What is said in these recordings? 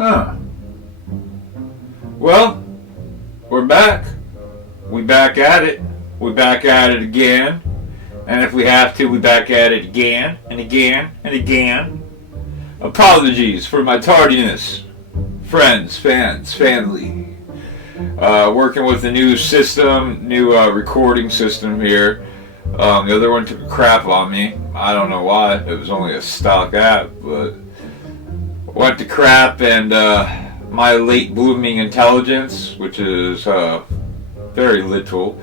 Huh. Well, we're back. We back at it. We back at it again. And if we have to, we back at it again and again and again. Apologies for my tardiness. Friends, fans, family. Working with a new system, new recording system here. The other one took a crap on me. I don't know why. It was only a stock app, but went to crap, and my late blooming intelligence, which is very little,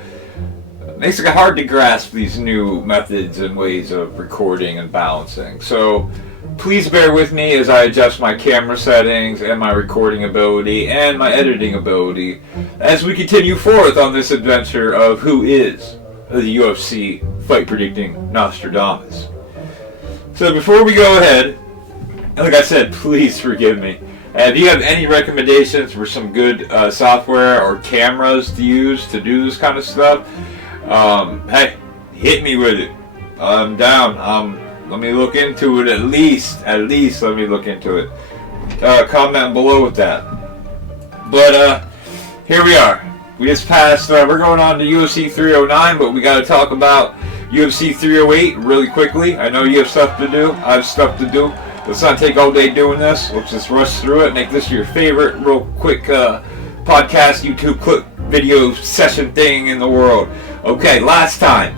makes it hard to grasp these new methods and ways of recording and balancing. So please bear with me as I adjust my camera settings and my recording ability and my editing ability as we continue forth on this adventure of who is the UFC fight predicting Nostradamus. So before we go ahead, like I said, please forgive me. And if you have any recommendations for some good software or cameras to use to do this kind of stuff, hey, hit me with it. I'm down. Let me look into it at least let me look into it. Comment below with that. But here we are. We just passed, we're going on to UFC 309, but we got to talk about UFC 308 really quickly. I know you have stuff to do. I have stuff to do. Let's not take all day doing this. Let's just rush through it. Make this your favorite real quick podcast, YouTube clip video session thing in the world. Okay, last time,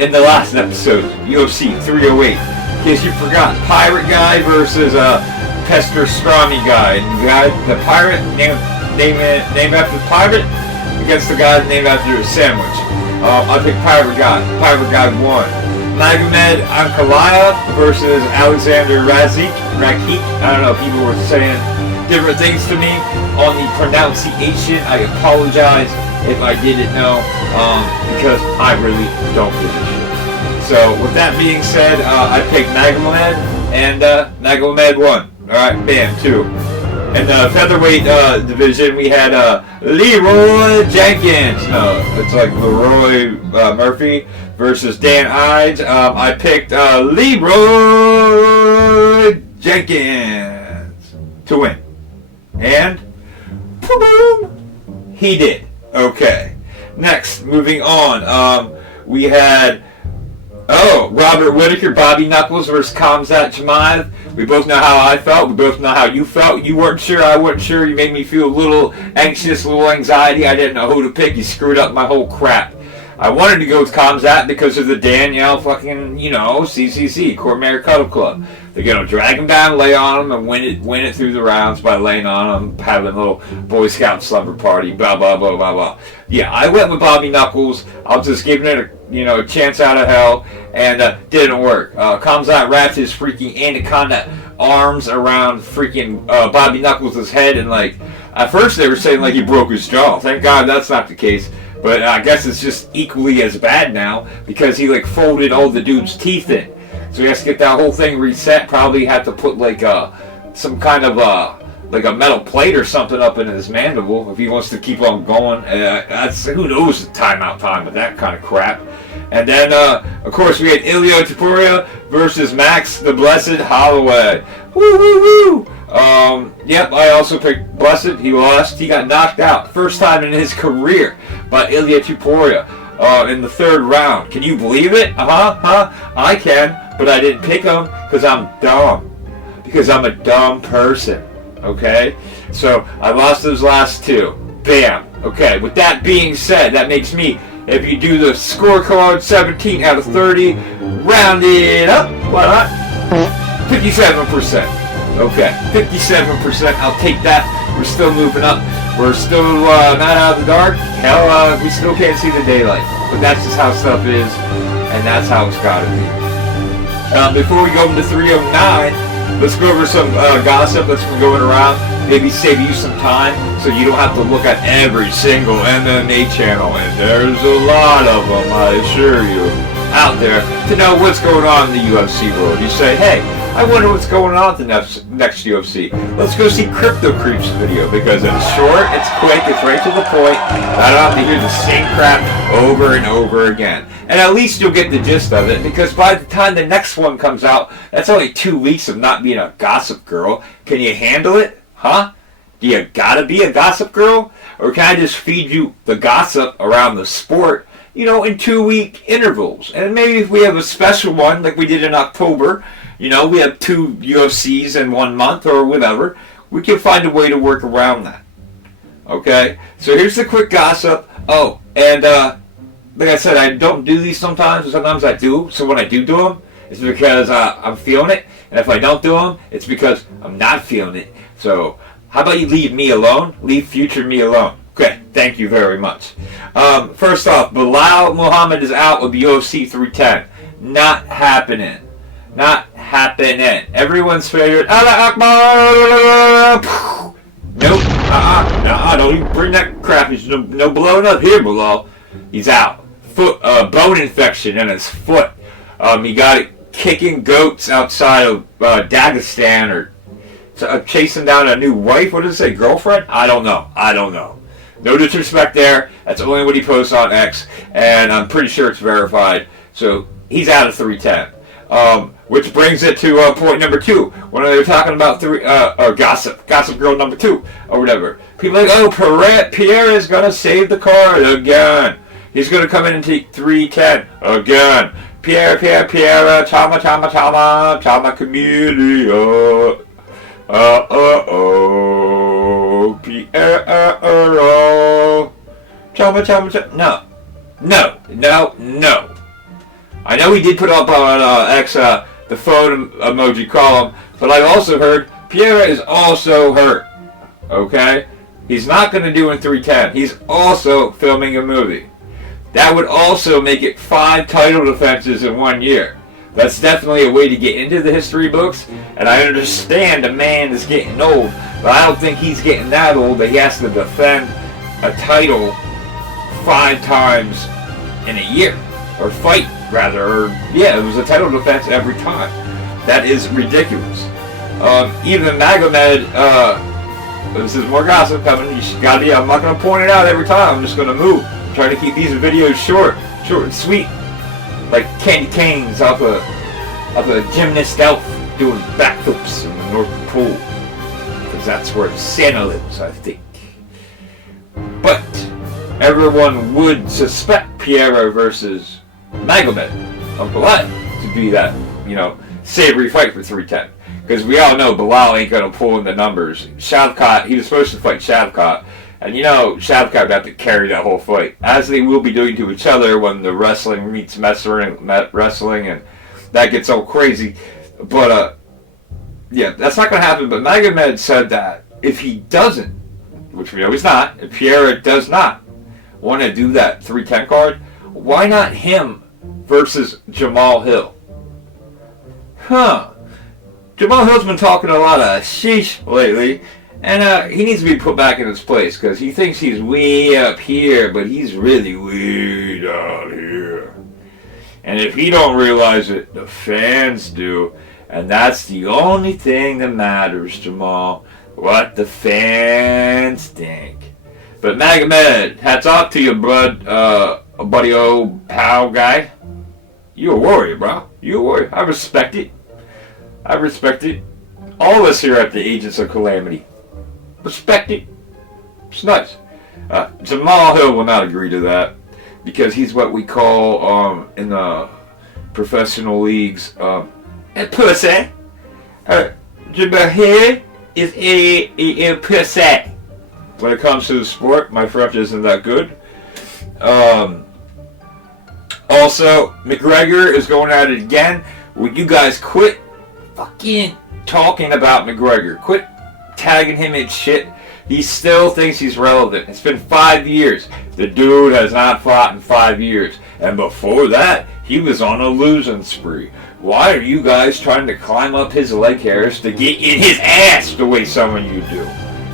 in the last episode, UFC 308. In case you forgot, Pirate Guy versus Pastrami Guy. And the Pirate, named after the Pirate, against the guy named after his sandwich. I picked Pirate Guy. Pirate Guy won. Magomed Ankalaev versus Alexander Rakic. I don't know, people were saying different things to me on the pronunciation. I apologize if I didn't know, because I really don't give a shit. So with that being said, I picked Magomed, and Magomed won. Alright, bam, 2. In the featherweight division, we had Leroy Jenkins. No, it's like Leroy Murphy versus Dan Ides. I picked Leroy Jenkins to win. And boom, he did. Okay. Next, moving on, we had Robert Whittaker, Bobby Knuckles versus Khamzat Chimaev. We both know how I felt. We both know how you felt. You weren't sure. I wasn't sure. You made me feel a little anxious, a little anxiety. I didn't know who to pick. You screwed up my whole crap. I wanted to go with Khamzat because of the Danielle fucking, CCC, Cormier Cuddle Club. They're going to drag him down, lay on him, and win it through the rounds by laying on him, having a little Boy Scout slumber party, blah, blah, blah, blah, blah. Yeah, I went with Bobby Knuckles. I was just giving it a chance out of hell, and didn't work. Khamzat wrapped his freaking anaconda arms around freaking Bobby Knuckles' head, and at first they were saying he broke his jaw. Thank God that's not the case. But I guess it's just equally as bad now because he folded all the dude's teeth in. So he has to get that whole thing reset. Probably had to put some kind of a metal plate or something up in his mandible if he wants to keep on going. Who knows the timeout time with that kind of crap. And then of course we had Ilia Topuria versus Max the Blessed Holloway. Woo woo woo! Yep, I also picked Blessed. He lost. He got knocked out. First time in his career by Ilia Topuria in the 3rd round. Can you believe it? I can, but I didn't pick him because I'm dumb. Because I'm a dumb person. Okay? So, I lost those last 2. Bam. Okay, with that being said, that makes me, if you do the scorecard, 17 out of 30, round it up. Why not? 57%. Okay, 57%. I'll take that. We're still moving up. We're still not out of the dark. Hell, we still can't see the daylight. But that's just how stuff is, and that's how it's got to be. Before we go into 309, let's go over some gossip that's been going around. Maybe save you some time so you don't have to look at every single MMA channel. And there's a lot of them, I assure you, out there to know what's going on in the UFC world. You say, hey, I wonder what's going on at the next UFC. Let's go see Crypto Creep's video because it's short, it's quick, it's right to the point. I don't have to hear the same crap over and over again. And at least you'll get the gist of it because by the time the next one comes out, that's only 2 weeks of not being a gossip girl. Can you handle it? Huh? Do you gotta be a gossip girl? Or can I just feed you the gossip around the sport, in 2-week intervals? And maybe if we have a special one like we did in October, we have 2 UFCs in 1 month or whatever, we can find a way to work around that. Okay? So here's the quick gossip. Oh, and like I said, I don't do these sometimes, but sometimes I do. So when I do them, it's because I'm feeling it. And if I don't do them, it's because I'm not feeling it. So how about you leave me alone? Leave future me alone. Okay, thank you very much. First off, Bilal Muhammad is out with the UFC 310. Not happening. Not happening. Everyone's favorite. Allah Akbar! Nope. Don't even bring that crap. There's no blowing up here, Bilal. He's out. Bone infection in his foot. He got it kicking goats outside of Dagestan, or chasing down a new wife. What does it say? Girlfriend? I don't know. No disrespect there. That's only what he posts on X, and I'm pretty sure it's verified. So he's out of 310. Which brings it to point number 2. When they were talking about gossip girl number 2, or whatever. People are like, oh, Pierre is gonna save the card again. He's gonna come in and take 310 again. Pierre, Tama, Camellia. Pierre, no. I know he did put up on X the phone emoji column, but I've also heard Pierre is also hurt. Okay? He's not going to do in 310. He's also filming a movie. That would also make it 5 title defenses in 1 year. That's definitely a way to get into the history books, and I understand the man is getting old, but I don't think he's getting that old that he has to defend a title 5 times in a year. Or fight, rather. It was a title defense every time. That is ridiculous. Even Magomed, this is more gossip coming. I'm not going to point it out every time. I'm just going to move. I'm trying to keep these videos short and sweet. Like candy canes off a gymnast elf doing backflips in the North Pole. Because that's where Santa lives, I think. But everyone would suspect Pierre versus Magomed, Uncle Ed, to be that, savory fight for 310. Because we all know Bilal ain't going to pull in the numbers. Shavkat, he was supposed to fight Shavkat. And Shavkat would have to carry that whole fight. As they will be doing to each other when the wrestling meets wrestling, and that gets all crazy. But, that's not going to happen. But Magomed said that if he doesn't, which we know he's not, if Pierre does not want to do that 310 card, why not him versus Jamal Hill? Jamal Hill's been talking a lot of sheesh lately, and he needs to be put back in his place, because he thinks he's way up here, but he's really way down here. And if he don't realize it, the fans do, and that's the only thing that matters, Jamal. What the fans think. But Magomed, hats off to you, buddy old pal guy. You a warrior, bro. You a warrior. I respect it. All of us here at the Agents of Calamity. Respect it. It's nice. Jamal Hill will not agree to that, because he's what we call, in the professional leagues, a pussy. Jamal Hill is a pussy. When it comes to the sport, my French isn't that good. Also, McGregor is going at it again. Would you guys quit fucking talking about McGregor? Quit tagging him in shit. He still thinks he's relevant. It's been 5 years. The dude has not fought in 5 years. And before that, he was on a losing spree. Why are you guys trying to climb up his leg hairs to get in his ass the way some of you do?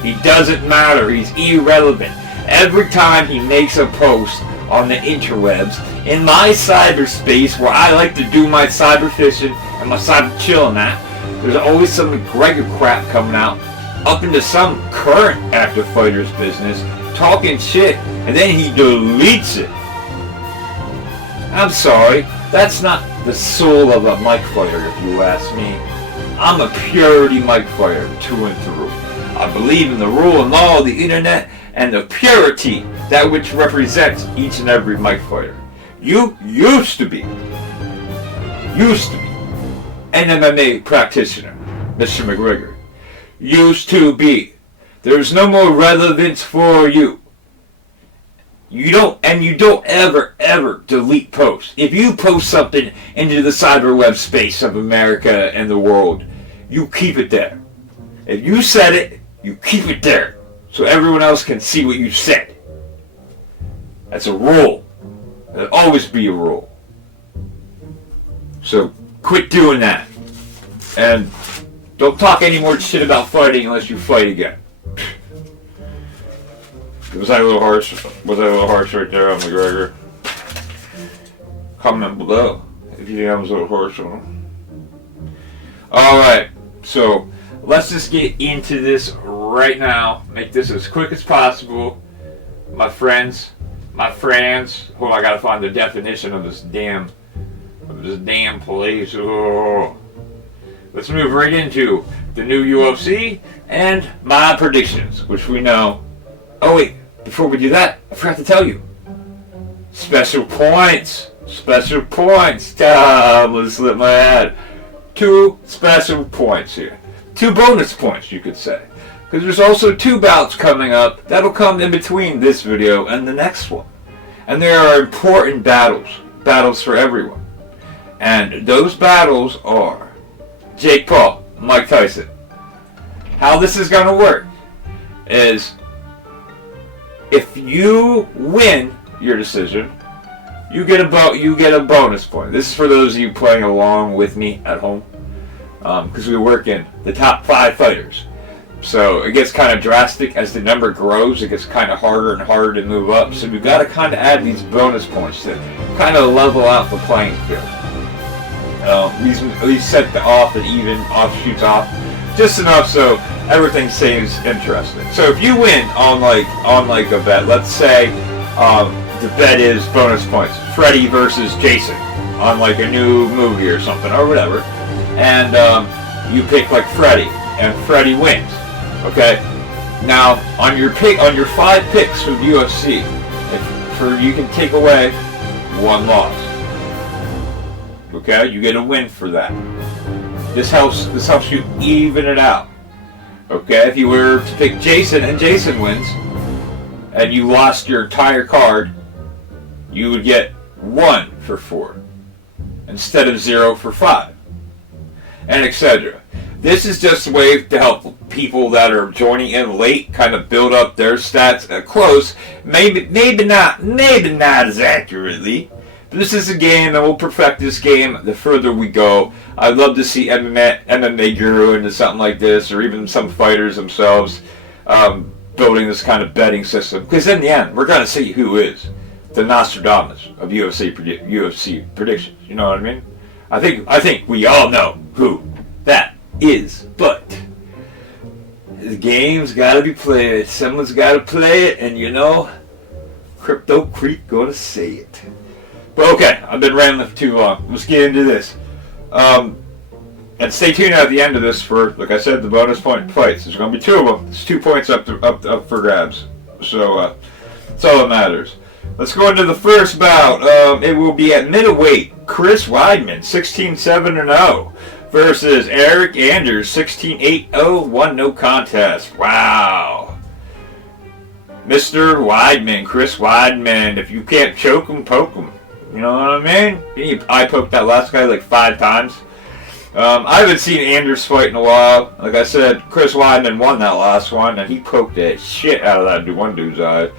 He doesn't matter. He's irrelevant. Every time he makes a post on the interwebs, in my cyberspace where I like to do my cyber fishing and my cyber chilling at, there's always some McGregor crap coming out, up into some current active fighter's business, talking shit, and then he deletes it. I'm sorry, that's not the soul of a mic fighter, if you ask me. I'm a purity mic fighter, through and through. I believe in the rule and law of the internet and the purity that which represents each and every mic fighter. You used to be an MMA practitioner, Mr. McGregor. Used to be. There's no more relevance for you. You don't ever delete posts. If you post something into the cyberweb space of America and the world, you keep it there. If you said it, you keep it there, so everyone else can see what you said. That's a rule. There'll always be a rule. So quit doing that. And don't talk any more shit about fighting unless you fight again. Was that a little harsh? Was that a little harsh right there on McGregor? Comment below if you think I was a little harsh on him. Alright, so let's just get into this right now. Make this as quick as possible. My friends. Hold on, I gotta find the definition of this damn place. Oh. Let's move right into the new UFC and my predictions, which we know. Oh wait, before we do that, I forgot to tell you. Special points. I'm gonna slip my head. 2 special points here. 2 bonus points, you could say. Because there's also 2 bouts coming up that'll come in between this video and the next one. And there are important battles for everyone. And those battles are Jake Paul, Mike Tyson. How this is going to work is if you win your decision, you get a bonus point. This is for those of you playing along with me at home, because we work in the top 5 fighters. So it gets kind of drastic as the number grows. It gets kind of harder and harder to move up. So we've got to kind of add these bonus points to kind of level out the playing field. These set the off and even offshoots off just enough so everything seems interesting. So if you win on like a bet, let's say the bet is bonus points, Freddy versus Jason on like a new movie or something or whatever, and you pick like Freddy and Freddy wins. Okay, now on your 5 picks from UFC, you can take away 1 loss. Okay, you get a win for that. This helps you even it out. Okay, if you were to pick Jason and Jason wins, and you lost your entire card, you would get 1 for 4 instead of 0 for 5, and etc. This is just a way to help people that are joining in late kind of build up their stats close. Maybe not as accurately. But this is a game, and we'll perfect this game the further we go. I'd love to see MMA Guru into something like this, or even some fighters themselves building this kind of betting system. Because in the end, we're going to see who is the Nostradamus of UFC predictions. You know what I mean? I think we all know who that is, but the game's got to be played. Someone's got to play it, and you know, Crypto Creep gonna say it. But okay, I've been rambling for too long. Let's get into this. And stay tuned at the end of this for, like I said, the bonus point fights. There's gonna be 2 of them. It's 2 points up for grabs. So that's all that matters. Let's go into the first bout. It will be at middleweight. Chris Weidman, 16-7-0. Versus Eric Anders, 16-8-0, 1 no contest. Wow. Mr. Weidman, Chris Weidman, if you can't choke him, poke him. You know what I mean? I poked that last guy like 5 times. I haven't seen Anders fight in a while. Like I said, Chris Weidman won that last one, and he poked that shit out of that one dude's eye.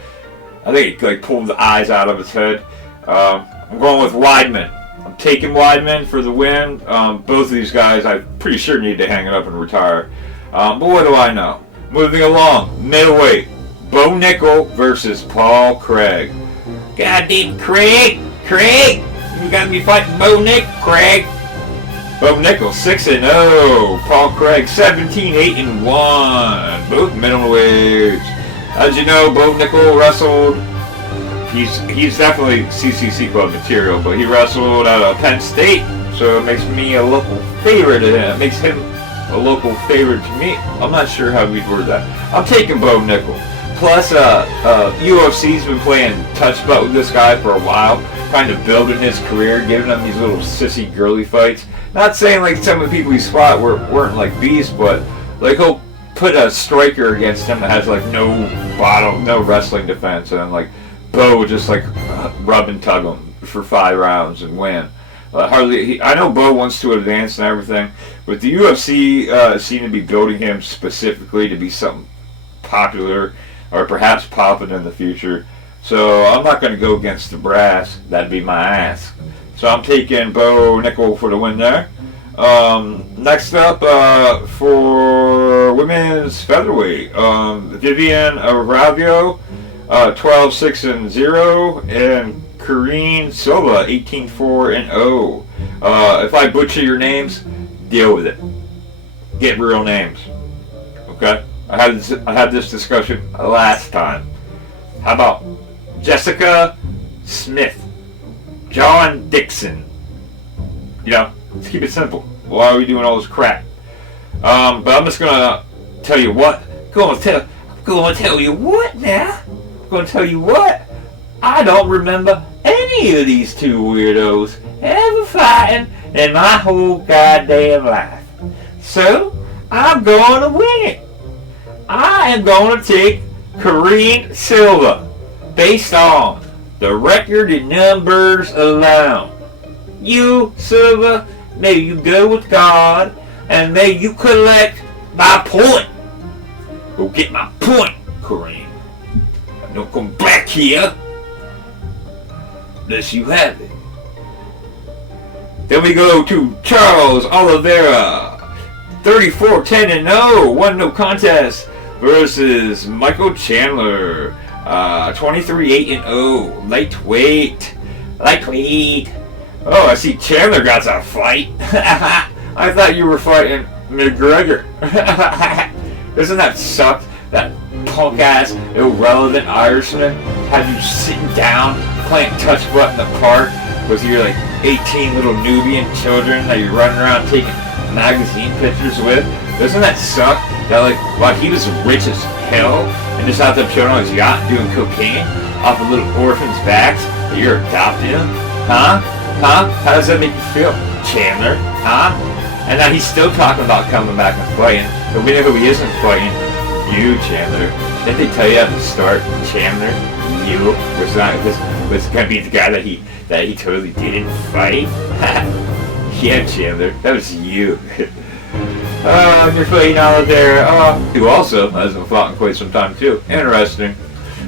I think he like pulled the eyes out of his head. I'm going with Weidman. I'm taking Weidman for the win. Both of these guys, I'm pretty sure need to hang it up and retire. But what do I know? Moving along, middleweight. Bo Nickel versus Paul Craig. Goddamn Craig! You got me fighting Bo Nick, Craig! Bo Nickel, 6-0. Paul Craig, 17-8-1. Both middleweights. As you know, Bo Nickel wrestled. He's definitely CCC club material, but he wrestled out of Penn State, so it makes me a local favorite. It makes him a local favorite to me. I'm not sure how we'd word that. I'm taking Bo Nickel. Plus, UFC's been playing touch butt with this guy for a while, kind of building his career, giving him these little sissy girly fights. Not saying like some of the people he fought weren't like beasts, but like he'll put a striker against him that has like no wrestling defense, and then like Bo will just like rub and tug him for 5 rounds and win. I know Bo wants to advance and everything, but the UFC seem to be building him specifically to be something popular or perhaps popping in the future. So I'm not going to go against the brass. That'd be my ass. So I'm taking Bo Nickel for the win there. Next up, for women's featherweight, Vivian Araujo, 12-6-0, and Karine Silva, 18-4-0. If I butcher your names, deal with it. Get real names. Okay? I had this discussion last time. How about Jessica Smith, John Dixon? You know, let's keep it simple. Why are we doing all this crap? But I'm just gonna tell you what. I'm gonna tell you what now. I'm gonna tell you what. I don't remember any of these two weirdos ever fighting in my whole goddamn life. So I'm gonna win it. I am gonna take Karine Silva based on the record and numbers alone. You, Silva, may you go with God, and may you collect my point. Go get my point, Kareem. Don't come back here unless you have it. Then we go to Charles Oliveira, 34-10-0, 1-no contest, versus Michael Chandler, 23-8-0, lightweight. Oh, I see Chandler got a fight. I thought you were fighting McGregor. Doesn't that suck? That punk ass, irrelevant Irishman had you sitting down playing touch butt in the park with your like 18 little Nubian children that you're running around taking magazine pictures with. Doesn't that suck? That like while he was rich as hell and just out there chilling on his yacht doing cocaine off of little orphans' backs that you're adopting him? Huh? How does that make you feel, Chandler? Huh? And now he's still talking about coming back and fighting, but we know who he isn't fighting. You, Chandler. Didn't they tell you at the start, Chandler? You was gonna be the guy that he totally didn't fight? Yeah, Chandler, that was you. You're fighting out there. Who also hasn't fought in quite some time too. Interesting.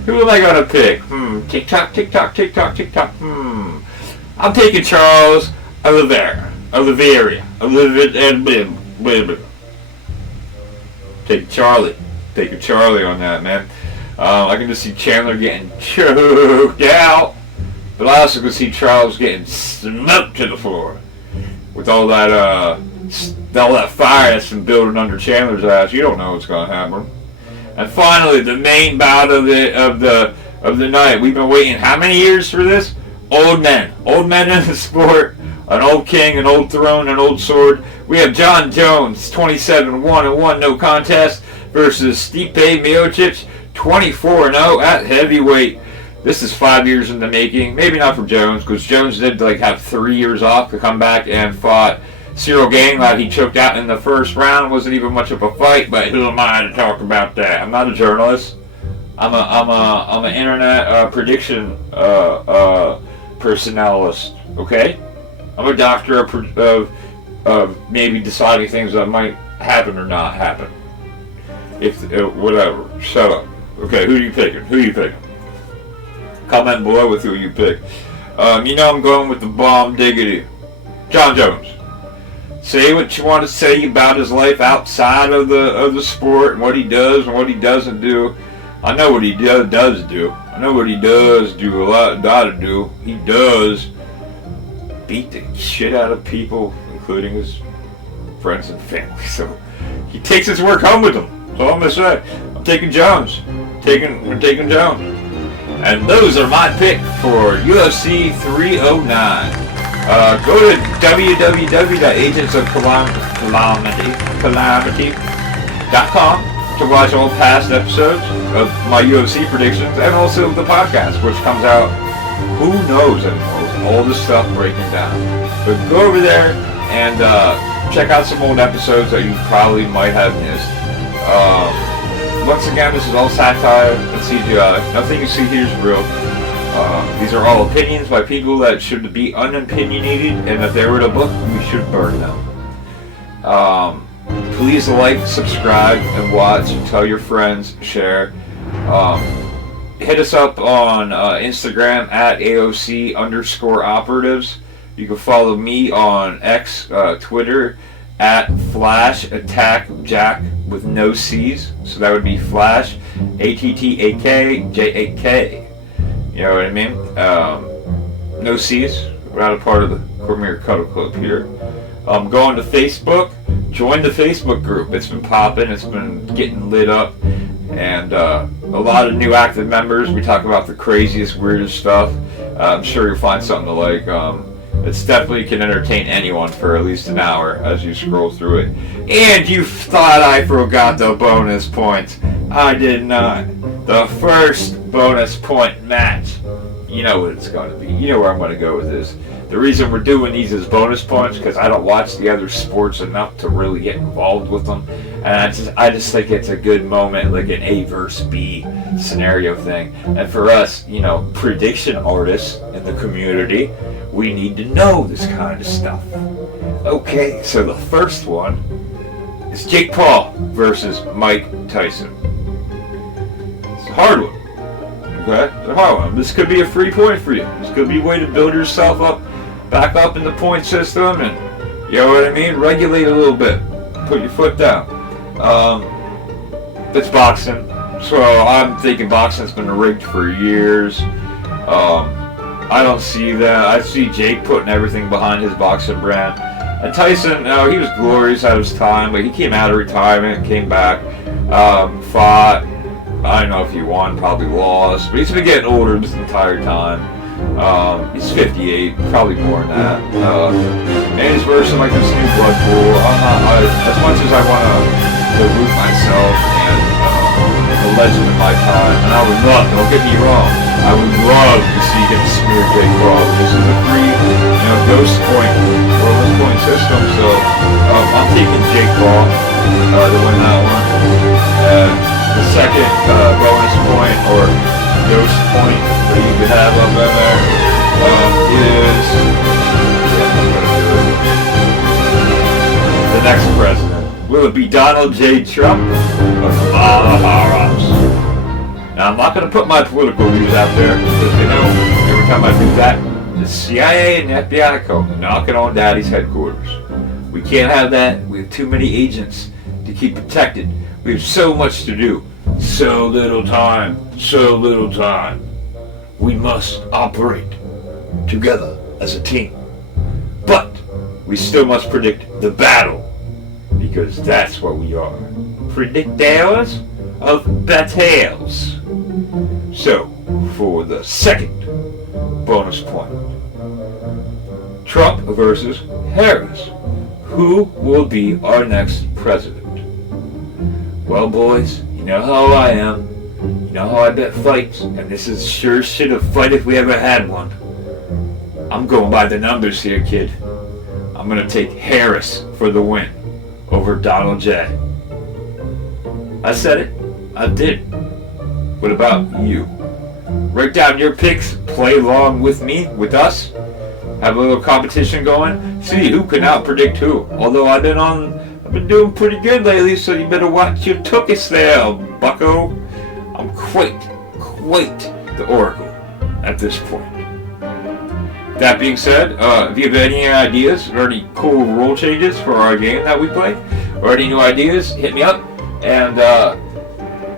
Who am I gonna pick? Tick-tock, tick-tock, tick-tock, tick-tock. I'm taking Charles Oliveira. Take Charlie on that, man. I can just see Chandler getting choked out, but I also can see Charles getting smoked to the floor with all that fire that's been building under Chandler's ass. You don't know what's gonna happen. And finally, the main bout of the night. We've been waiting how many years for this? Old men in the sport, an old king, an old throne, an old sword. We have John Jones, 27-1-1, no contest, versus Stipe Miocic, 24-0 at heavyweight. This is 5 years in the making. Maybe not for Jones, because Jones did like have 3 years off to come back and fought Cyril Gane. He choked out in the first round. Wasn't even much of a fight, but who am I to talk about that? I'm not a journalist. I'm an internet prediction personalist. Okay, I'm a doctor of maybe deciding things that might happen or not happen. If whatever. Shut up. Okay, who are you picking? Comment below with who you pick. You know I'm going with the bomb diggity. John Jones. Say what you want to say about his life outside of the sport and what he does and what he doesn't do. I know what he does do. I know what he does do. A lot to do. He does beat the shit out of people, including his friends and family. So he takes his work home with him. That's all I'm gonna say. I'm taking Jones. We're taking Jones. And those are my pick for UFC 309. Go to www.agentsofcalamity.com to watch all past episodes of my UFC predictions and also the podcast, which comes out who knows anymore with all this stuff breaking down. But go over there and check out some old episodes that you probably might have missed. Once again, this is all satire. Nothing you see here is real. These are all opinions by people that should be unopinionated, and if they were a book, we should burn them. Please like, subscribe, and watch. Tell your friends, share. Hit us up on Instagram at AOC_operatives. You can follow me on X, Twitter, at Flash Attack Jack with no C's. So that would be Flash ATTAKJAK. You know what I mean? No C's. We're not a part of the Premier Cuddle Club here. Go on to Facebook. Join the Facebook group. It's been popping. It's been getting lit up. And a lot of new active members. We talk about the craziest, weirdest stuff. I'm sure you'll find something to like. It's definitely can entertain anyone for at least an hour as you scroll through it. And you thought I forgot the bonus points. I did not. The first bonus point match. You know what it's going to be. You know where I'm going to go with this. The reason we're doing these as bonus points because I don't watch the other sports enough to really get involved with them. And I just think it's a good moment, like an A versus B scenario thing. And for us, prediction artists in the community, we need to know this kind of stuff. Okay, so the first one is Jake Paul versus Mike Tyson. It's a hard one. Okay, it's a hard one. This could be a free point for you. This could be a way to build yourself up, back up in the point system, and you know what I mean? Regulate a little bit. Put your foot down. It's boxing, so I'm thinking boxing's been rigged for years. I don't see that. I see Jake putting everything behind his boxing brand. And Tyson, he was glorious at his time, but he came out of retirement, came back, fought. I don't know if he won, probably lost, but he's been getting older this entire time. He's 58, probably more than that. And he's versing like this new blood pool. As much as I want to root myself and the legend of my time, and I would love, don't get me wrong, I would love to see him smear Jake Paul. This is a free, ghost point, bonus point system, so I'm taking Jake Paul to win that one. The second bonus point, or ghost point that you could have up in there, is the next president. Will it be Donald J. Trump or Kamala Harris? Now, I'm not going to put my political views out there because, every time I do that, the CIA and the FBI come knocking on Daddy's headquarters. We can't have that. We have too many agents to keep protected. We have so much to do. So little time. So little time. We must operate together as a team. But we still must predict the battle. Because that's what we are. Predictors of battles. So, for the second bonus point. Trump versus Harris. Who will be our next president? Well, boys, you know how I am. You know how I bet fights. And this is sure shit a fight if we ever had one. I'm going by the numbers here, kid. I'm going to take Harris for the win over Donald J. I said it. I did. What about you? Write down your picks. Play along with me, with us. Have a little competition going. See who can out-predict who. Although I've been doing pretty good lately, so you better watch your tookus there, bucko. I'm quite the oracle at this point. That being said, if you have any ideas or any cool rule changes for our game that we play, or any new ideas, hit me up. And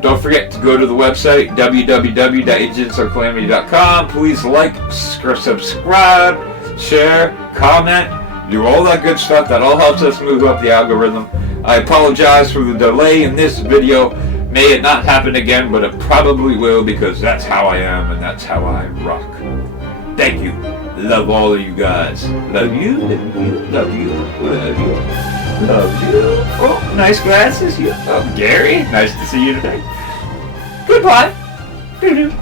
don't forget to go to the website, www.agentsofcalamity.com. Please like, subscribe, share, comment, do all that good stuff. That all helps us move up the algorithm. I apologize for the delay in this video. May it not happen again, but it probably will because that's how I am and that's how I rock. Thank you. Love all of you guys. Love you, love you, love you, love you, love you. Oh, nice glasses. Oh, Gary, nice to see you today. Goodbye. Doo-doo.